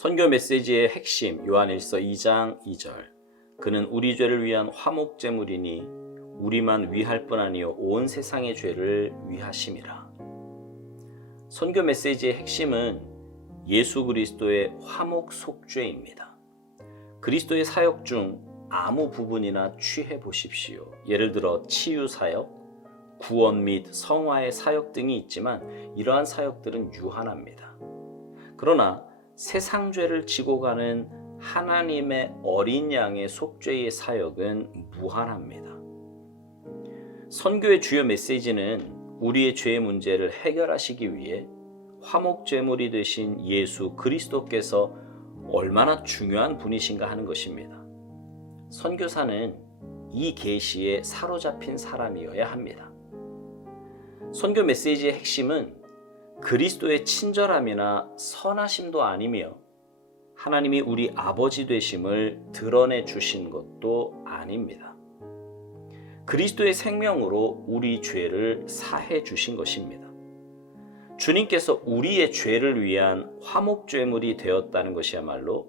선교 메시지의 핵심 요한일서 2장 2절. 그는 우리 죄를 위한 화목제물이니 우리만 위할 뿐 아니요 온 세상의 죄를 위하심이라. 선교 메시지의 핵심은 예수 그리스도의 화목 속죄입니다. 그리스도의 사역 중 아무 부분이나 취해 보십시오. 예를 들어 치유 사역, 구원 및 성화의 사역 등이 있지만 이러한 사역들은 유한합니다. 그러나 세상 죄를 지고 가는 하나님의 어린 양의 속죄의 사역은 무한합니다. 선교의 주요 메시지는 우리의 죄의 문제를 해결하시기 위해 화목제물이 되신 예수 그리스도께서 얼마나 중요한 분이신가 하는 것입니다. 선교사는 이 계시에 사로잡힌 사람이어야 합니다. 선교 메시지의 핵심은 그리스도의 친절함이나 선하심도 아니며 하나님이 우리 아버지 되심을 드러내 주신 것도 아닙니다. 그리스도의 생명으로 우리 죄를 사해 주신 것입니다. 주님께서 우리의 죄를 위한 화목제물이 되었다는 것이야말로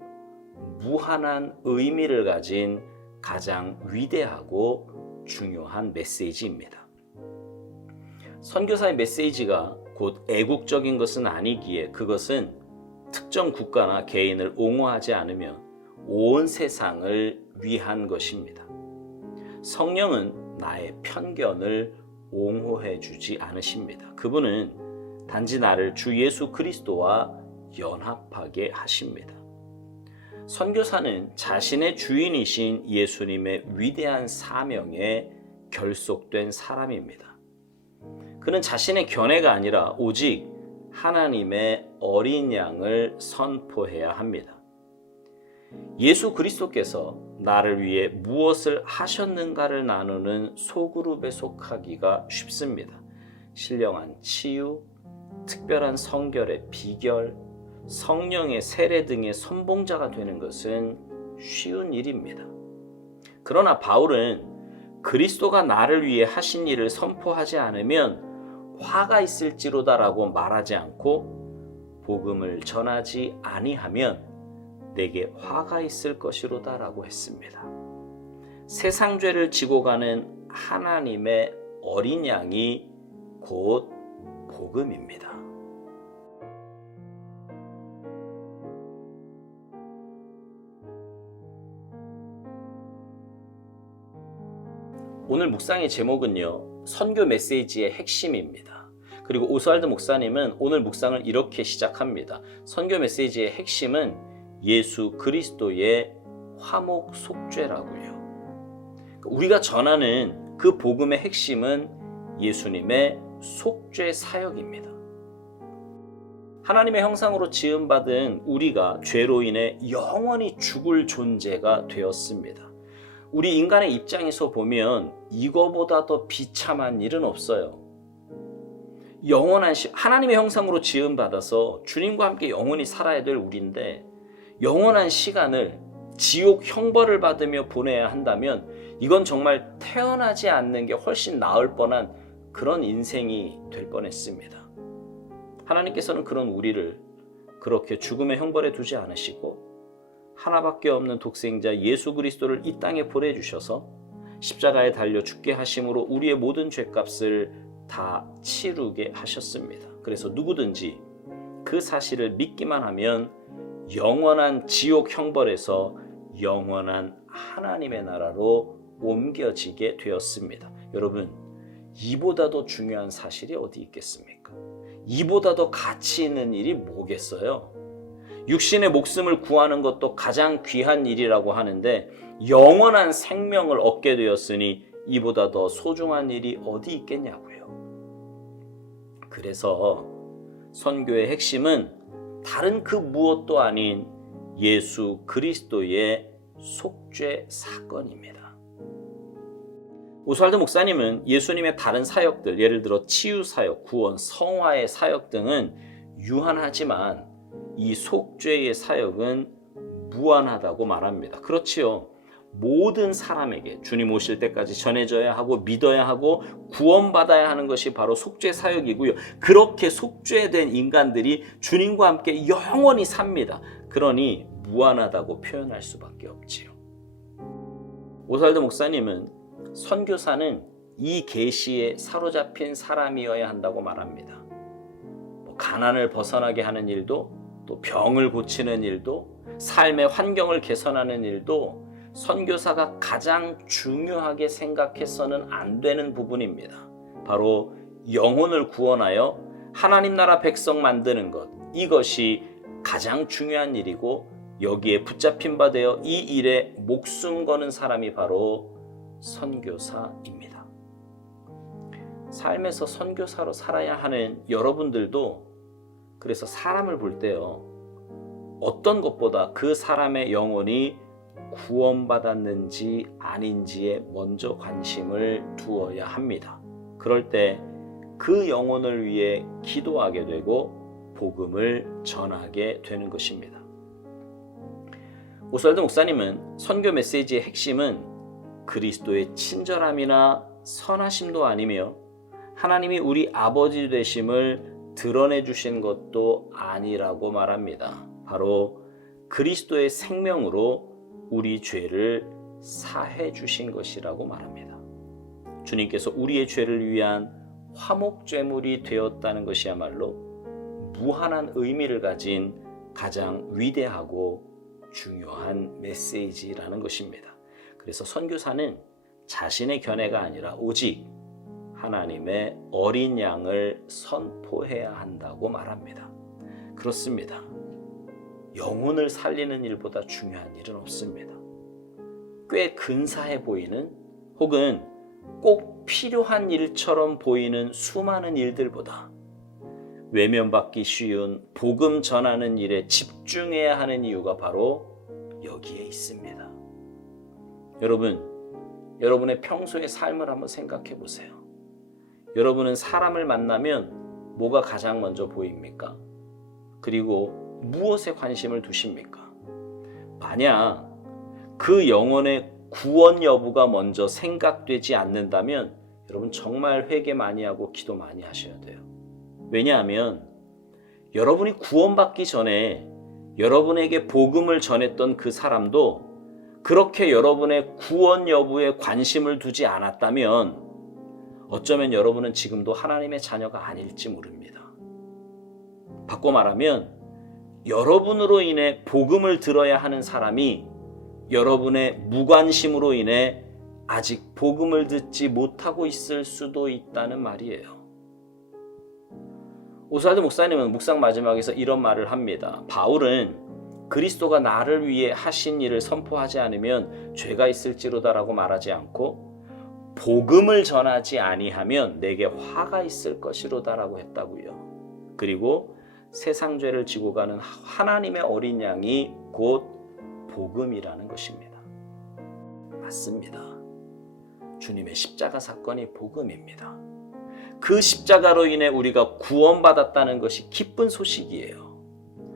무한한 의미를 가진 가장 위대하고 중요한 메시지입니다. 선교사의 메시지가 곧 애국적인 것은 아니기에 그것은 특정 국가나 개인을 옹호하지 않으며 온 세상을 위한 것입니다. 성령은 나의 편견을 옹호해 주지 않으십니다. 그분은 단지 나를 주 예수 그리스도와 연합하게 하십니다. 선교사는 자신의 주인이신 예수님의 위대한 사명에 결속된 사람입니다. 그는 자신의 견해가 아니라 오직 하나님의 어린 양을 선포해야 합니다. 예수 그리스도께서 나를 위해 무엇을 하셨는가를 나누는 소그룹에 속하기가 쉽습니다. 신령한 치유, 특별한 성결의 비결, 성령의 세례 등의 선봉자가 되는 것은 쉬운 일입니다. 그러나 바울은 그리스도가 나를 위해 하신 일을 선포하지 않으면 화가 있을지로다라고 말하지 않고 복음을 전하지 아니하면 내게 화가 있을 것이로다라고 했습니다. 세상 죄를 지고 가는 하나님의 어린 양이 곧 복음입니다. 오늘 묵상의 제목은요, 선교 메시지의 핵심입니다. 그리고 오스왈드 목사님은 오늘 묵상을 이렇게 시작합니다. 선교 메시지의 핵심은 예수 그리스도의 화목 속죄라고요. 우리가 전하는 그 복음의 핵심은 예수님의 속죄 사역입니다. 하나님의 형상으로 지음받은 우리가 죄로 인해 영원히 죽을 존재가 되었습니다. 우리 인간의 입장에서 보면 이거보다 더 비참한 일은 없어요. 영원한 하나님의 형상으로 지음받아서 주님과 함께 영원히 살아야 될 우리인데 영원한 시간을 지옥 형벌을 받으며 보내야 한다면 이건 정말 태어나지 않는 게 훨씬 나을 뻔한 그런 인생이 될 뻔했습니다. 하나님께서는 그런 우리를 그렇게 죽음의 형벌에 두지 않으시고 하나밖에 없는 독생자 예수 그리스도를 이 땅에 보내주셔서 십자가에 달려 죽게 하심으로 우리의 모든 죄값을 다 치르게 하셨습니다. 그래서 누구든지 그 사실을 믿기만 하면 영원한 지옥 형벌에서 영원한 하나님의 나라로 옮겨지게 되었습니다. 여러분, 이보다 더 중요한 사실이 어디 있겠습니까? 이보다 더 가치 있는 일이 뭐겠어요? 육신의 목숨을 구하는 것도 가장 귀한 일이라고 하는데 영원한 생명을 얻게 되었으니 이보다 더 소중한 일이 어디 있겠냐고요. 그래서 선교의 핵심은 다른 그 무엇도 아닌 예수 그리스도의 속죄 사건입니다. 오스왈드 목사님은 예수님의 다른 사역들, 예를 들어 치유 사역, 구원, 성화의 사역 등은 유한하지만 이 속죄의 사역은 무한하다고 말합니다. 그렇지요. 모든 사람에게 주님 오실 때까지 전해져야 하고 믿어야 하고 구원받아야 하는 것이 바로 속죄 사역이고요. 그렇게 속죄된 인간들이 주님과 함께 영원히 삽니다. 그러니 무한하다고 표현할 수밖에 없지요. 오스왈드 목사님은 선교사는 이 계시에 사로잡힌 사람이어야 한다고 말합니다. 가난을 벗어나게 하는 일도, 또 병을 고치는 일도, 삶의 환경을 개선하는 일도 선교사가 가장 중요하게 생각해서는 안 되는 부분입니다. 바로 영혼을 구원하여 하나님 나라 백성 만드는 것, 이것이 가장 중요한 일이고 여기에 붙잡힌 바 되어 이 일에 목숨 거는 사람이 바로 선교사입니다. 삶에서 선교사로 살아야 하는 여러분들도 그래서 사람을 볼 때요, 어떤 것보다 그 사람의 영혼이 구원받았는지 아닌지에 먼저 관심을 두어야 합니다. 그럴 때 그 영혼을 위해 기도하게 되고 복음을 전하게 되는 것입니다. 오스왈드 목사님은 선교 메시지의 핵심은 그리스도의 친절함이나 선하심도 아니며 하나님이 우리 아버지 되심을 드러내 주신 것도 아니라고 말합니다. 바로 그리스도의 생명으로 우리 죄를 사해 주신 것이라고 말합니다. 주님께서 우리의 죄를 위한 화목제물이 되었다는 것이야말로 무한한 의미를 가진 가장 위대하고 중요한 메시지라는 것입니다. 그래서 선교사는 자신의 견해가 아니라 오직 하나님의 어린 양을 선포해야 한다고 말합니다. 그렇습니다. 영혼을 살리는 일보다 중요한 일은 없습니다. 꽤 근사해 보이는 혹은 꼭 필요한 일처럼 보이는 수많은 일들보다 외면받기 쉬운 복음 전하는 일에 집중해야 하는 이유가 바로 여기에 있습니다. 여러분의 평소의 삶을 한번 생각해 보세요. 여러분은 사람을 만나면 뭐가 가장 먼저 보입니까? 그리고 무엇에 관심을 두십니까? 만약 그 영혼의 구원 여부가 먼저 생각되지 않는다면 여러분 정말 회개 많이 하고 기도 많이 하셔야 돼요. 왜냐하면 여러분이 구원받기 전에 여러분에게 복음을 전했던 그 사람도 그렇게 여러분의 구원 여부에 관심을 두지 않았다면 어쩌면 여러분은 지금도 하나님의 자녀가 아닐지 모릅니다. 바꿔 말하면 여러분으로 인해 복음을 들어야 하는 사람이 여러분의 무관심으로 인해 아직 복음을 듣지 못하고 있을 수도 있다는 말이에요. 오스왈드 목사님은 묵상 마지막에서 이런 말을 합니다. 바울은 그리스도가 나를 위해 하신 일을 선포하지 않으면 죄가 있을지로다라고 말하지 않고 복음을 전하지 아니하면 내게 화가 있을 것이로다라고 했다고요. 그리고 세상 죄를 지고 가는 하나님의 어린 양이 곧 복음이라는 것입니다. 맞습니다. 주님의 십자가 사건이 복음입니다. 그 십자가로 인해 우리가 구원받았다는 것이 기쁜 소식이에요.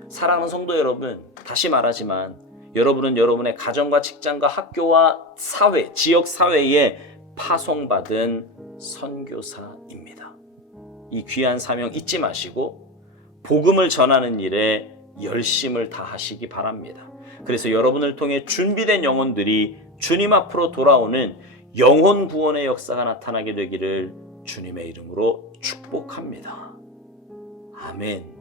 사랑하는 성도 여러분, 다시 말하지만 여러분은 여러분의 가정과 직장과 학교와 사회, 지역 사회에 파송받은 선교사입니다. 이 귀한 사명 잊지 마시고 복음을 전하는 일에 열심을 다하시기 바랍니다. 그래서 여러분을 통해 준비된 영혼들이 주님 앞으로 돌아오는 영혼 구원의 역사가 나타나게 되기를 주님의 이름으로 축복합니다. 아멘.